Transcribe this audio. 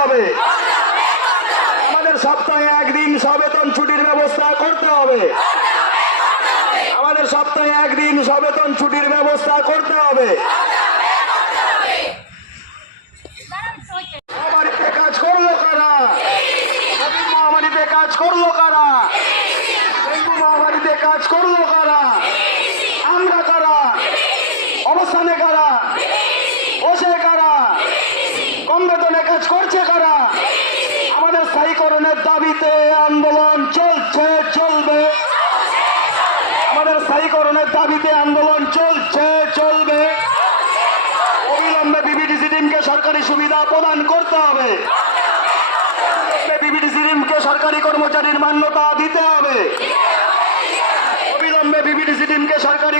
হবে। আমাদের সপ্তাহে একদিন সবেতন ছুটির ব্যবস্থা করতে হবে। আমাদের সপ্তাহে একদিন সবেতন ছুটির ব্যবস্থা করতে হবে। কাজ করল কারা? মহামারীতে কাজ করল কারা? মহামারীতে কাজ করল কারা? আমরা কারা? অবস্থানে কারা? কাজ করছে কারা আমাদের স্থায়ীকরণের দাবিতে আন্দোলন চলছে, চলবে। আমাদের স্থায়ীকরণের দাবিতে আন্দোলন চলছে, চলবে। অবিলম্বে বিবিডিসি টিমকে সরকারি সুবিধা প্রদান করতে হবে। বিবিডিসি টিমকে সরকারি কর্মচারীর মান্যতা দিতে হবে। অবিলম্বে বিবিডিসি টিমকে সরকারি